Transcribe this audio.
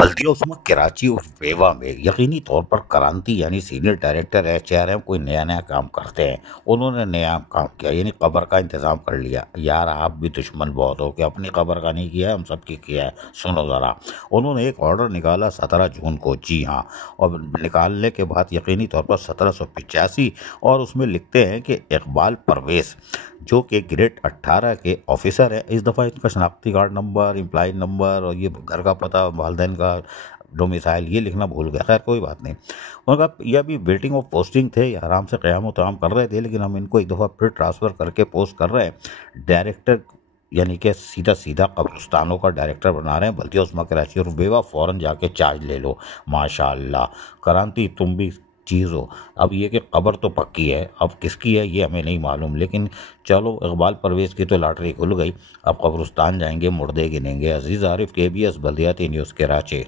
بلدیہ عظمئ کراچی اور ویوا میں یقینی طور پر کرانتی یعنی سینئر ڈائریکٹر HRM کوئی نیا کام کرتے ہیں. انہوں نے نیا کام کیا یعنی قبر کا انتظام کر لیا. یار آپ بھی دشمن بہت ہو کہ اپنی قبر کا نہیں کیا ہے، ہم سب کی کیا ہے. سنو ذرا، انہوں نے ایک آرڈر نکالا 17 جون کو، جی ہاں، اور نکالنے کے بعد یقینی طور پر 1785، اور اس میں لکھتے ہیں کہ اقبال پروز جو کہ گریڈ 18 کے آفیسر ہیں. اس دفعہ ان کا شناختی کارڈ نمبر، امپلائی نمبر اور یہ گھر کا پتہ، والدین کا ڈومیسائل یہ لکھنا بھول گیا. خیر کوئی بات نہیں. ان کا یہ ابھی ویٹنگ آف پوسٹنگ تھے، یہ آرام سے قیام و طعام کر رہے تھے، لیکن ہم ان کو ایک دفعہ پھر ٹرانسفر کر کے پوسٹ کر رہے ہیں ڈائریکٹر، یعنی کہ سیدھا قبروستانوں کا ڈائریکٹر بنا رہے ہیں. بلدیہ عظمئ کراچی اور ویوا فوراً جا کے چارج لے لو. ماشاء اللہ کرانتی تم بھی چیز ہو. اب یہ کہ قبر تو پکی ہے، اب کس کی ہے یہ ہمیں نہیں معلوم، لیکن چلو اقبال پرویز کی تو لاٹری کھل گئی. اب قبرستان جائیں گے، مردے گنیں گے. عزیز عارف KBS بلدیہ نیوز کراچی.